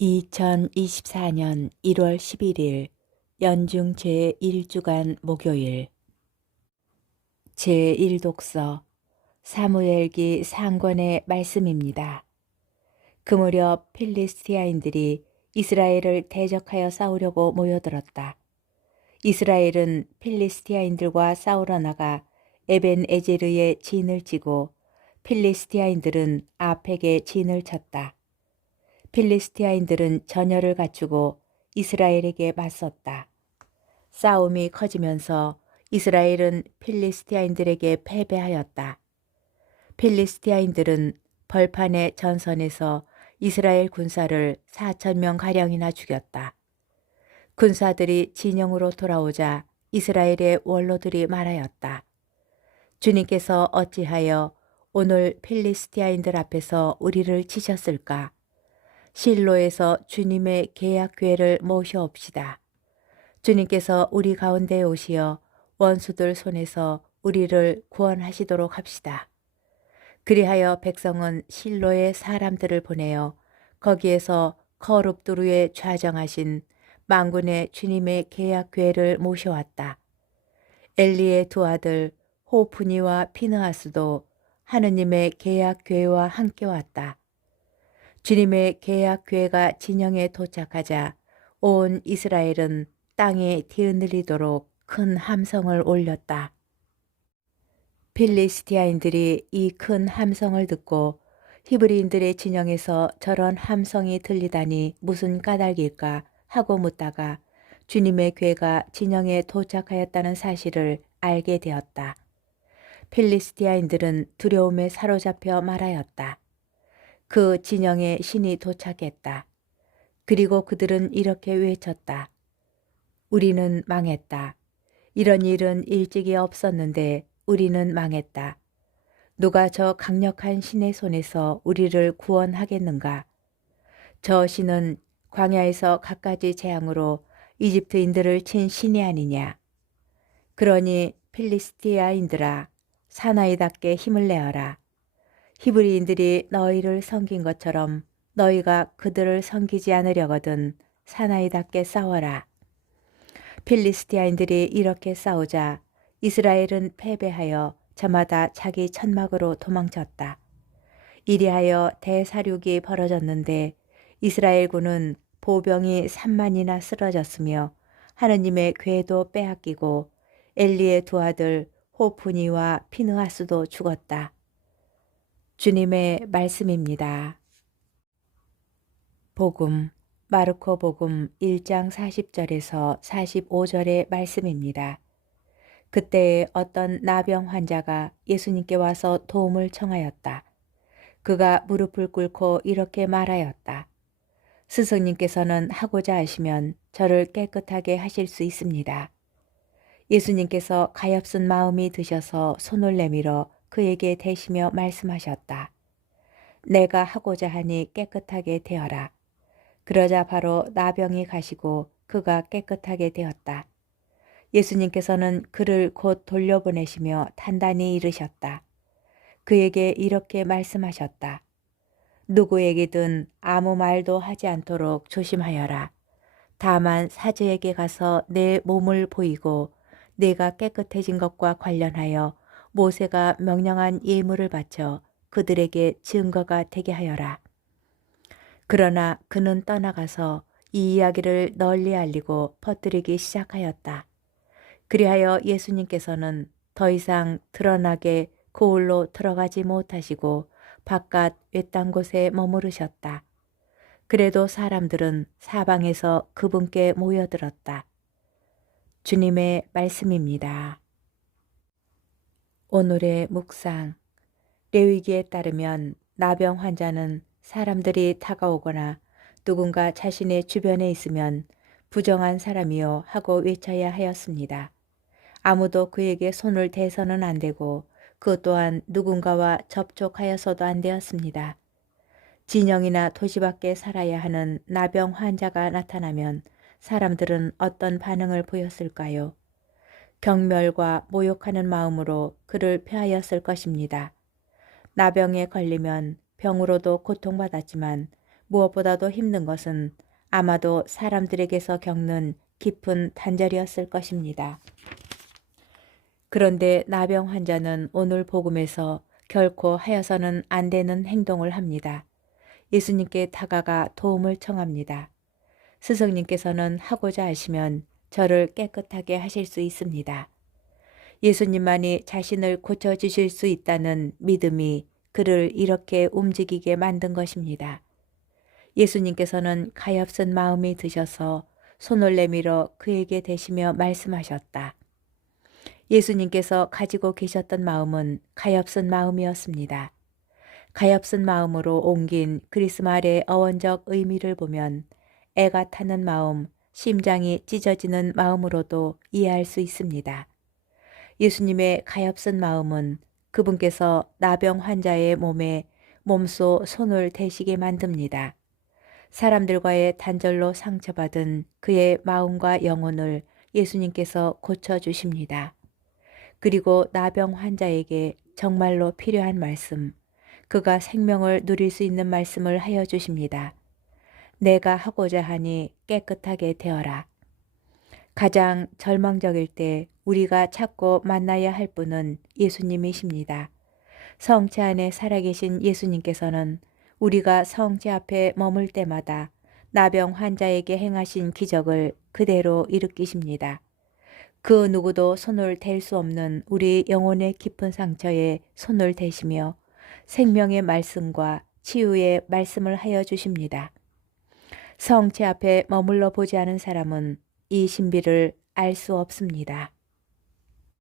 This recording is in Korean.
2024년 1월 11일 연중 제1주간 목요일 제1독서 사무엘기 상권의 말씀입니다. 그 무렵 필리스티아인들이 이스라엘을 대적하여 싸우려고 모여들었다. 이스라엘은 필리스티아인들과 싸우러 나가 에벤에제르에 진을 치고 필리스티아인들은 아펙에 진을 쳤다. 필리스티아인들은 전열을 갖추고 이스라엘에게 맞섰다. 싸움이 커지면서 이스라엘은 필리스티아인들에게 패배하였다. 필리스티아인들은 벌판의 전선에서 이스라엘 군사를 4,000명 가량이나 죽였다. 군사들이 진영으로 돌아오자 이스라엘의 원로들이 말하였다. 주님께서 어찌하여 오늘 필리스티아인들 앞에서 우리를 치셨을까? 실로에서 주님의 계약궤를 모셔옵시다. 주님께서 우리 가운데 오시어 원수들 손에서 우리를 구원하시도록 합시다. 그리하여 백성은 실로의 사람들을 보내어 거기에서 거룹두루에 좌정하신 만군의 주님의 계약궤를 모셔왔다. 엘리의 두 아들 호프니와 피느하스도 하느님의 계약궤와 함께 왔다. 주님의 계약궤가 진영에 도착하자 온 이스라엘은 땅에 뒤흔들리도록 큰 함성을 올렸다. 필리스티아인들이 이 큰 함성을 듣고 히브리인들의 진영에서 저런 함성이 들리다니 무슨 까닭일까 하고 묻다가 주님의 궤가 진영에 도착하였다는 사실을 알게 되었다. 필리스티아인들은 두려움에 사로잡혀 말하였다. 그 진영에 신이 도착했다. 그리고 그들은 이렇게 외쳤다. 우리는 망했다. 이런 일은 일찍이 없었는데 우리는 망했다. 누가 저 강력한 신의 손에서 우리를 구원하겠는가? 저 신은 광야에서 갖가지 재앙으로 이집트인들을 친 신이 아니냐? 그러니 필리스티아인들아, 사나이답게 힘을 내어라. 히브리인들이 너희를 섬긴 것처럼 너희가 그들을 섬기지 않으려거든 사나이답게 싸워라. 필리스티아인들이 이렇게 싸우자 이스라엘은 패배하여 저마다 자기 천막으로 도망쳤다. 이리하여 대사륙이 벌어졌는데 이스라엘군은 보병이 3만이나 쓰러졌으며 하느님의 궤도 빼앗기고 엘리의 두 아들 호프니와 피느하스도 죽었다. 주님의 말씀입니다. 복음, 마르코 복음 1장 40절에서 45절의 말씀입니다. 그때에 어떤 나병 환자가 예수님께 와서 도움을 청하였다. 그가 무릎을 꿇고 이렇게 말하였다. 스승님께서는 하고자 하시면 저를 깨끗하게 하실 수 있습니다. 예수님께서 가엾은 마음이 드셔서 손을 내밀어 그에게 대시며 말씀하셨다. 내가 하고자 하니 깨끗하게 되어라. 그러자 바로 나병이 가시고 그가 깨끗하게 되었다. 예수님께서는 그를 곧 돌려보내시며 단단히 이르셨다. 그에게 이렇게 말씀하셨다. 누구에게든 아무 말도 하지 않도록 조심하여라. 다만 사제에게 가서 내 몸을 보이고 내가 깨끗해진 것과 관련하여 모세가 명령한 예물을 바쳐 그들에게 증거가 되게 하여라. 그러나 그는 떠나가서 이 이야기를 널리 알리고 퍼뜨리기 시작하였다. 그리하여 예수님께서는 더 이상 드러나게 고을로 들어가지 못하시고 바깥 외딴 곳에 머무르셨다. 그래도 사람들은 사방에서 그분께 모여들었다. 주님의 말씀입니다. 오늘의 묵상. 레위기에 따르면 나병 환자는 사람들이 다가오거나 누군가 자신의 주변에 있으면 부정한 사람이요 하고 외쳐야 하였습니다. 아무도 그에게 손을 대서는 안 되고 그 또한 누군가와 접촉하여서도 안 되었습니다. 진영이나 도시 밖에 살아야 하는 나병 환자가 나타나면 사람들은 어떤 반응을 보였을까요? 경멸과 모욕하는 마음으로 그를 폐하였을 것입니다. 나병에 걸리면 병으로도 고통받았지만 무엇보다도 힘든 것은 아마도 사람들에게서 겪는 깊은 단절이었을 것입니다. 그런데 나병 환자는 오늘 복음에서 결코 하여서는 안 되는 행동을 합니다. 예수님께 다가가 도움을 청합니다. 스승님께서는 하고자 하시면 저를 깨끗하게 하실 수 있습니다. 예수님만이 자신을 고쳐주실 수 있다는 믿음이 그를 이렇게 움직이게 만든 것입니다. 예수님께서는 가엾은 마음이 드셔서 손을 내밀어 그에게 대시며 말씀하셨다. 예수님께서 가지고 계셨던 마음은 가엾은 마음이었습니다. 가엾은 마음으로 옮긴 그리스 말의 어원적 의미를 보면 애가 타는 마음, 심장이 찢어지는 마음으로도 이해할 수 있습니다. 예수님의 가엾은 마음은 그분께서 나병 환자의 몸에 몸소 손을 대시게 만듭니다. 사람들과의 단절로 상처받은 그의 마음과 영혼을 예수님께서 고쳐주십니다. 그리고 나병 환자에게 정말로 필요한 말씀, 그가 생명을 누릴 수 있는 말씀을 하여 주십니다. 내가 하고자 하니 깨끗하게 되어라. 가장 절망적일 때 우리가 찾고 만나야 할 분은 예수님이십니다. 성체 안에 살아계신 예수님께서는 우리가 성체 앞에 머물 때마다 나병 환자에게 행하신 기적을 그대로 일으키십니다. 그 누구도 손을 댈 수 없는 우리 영혼의 깊은 상처에 손을 대시며 생명의 말씀과 치유의 말씀을 하여 주십니다. 성체 앞에 머물러 보지 않은 사람은 이 신비를 알 수 없습니다.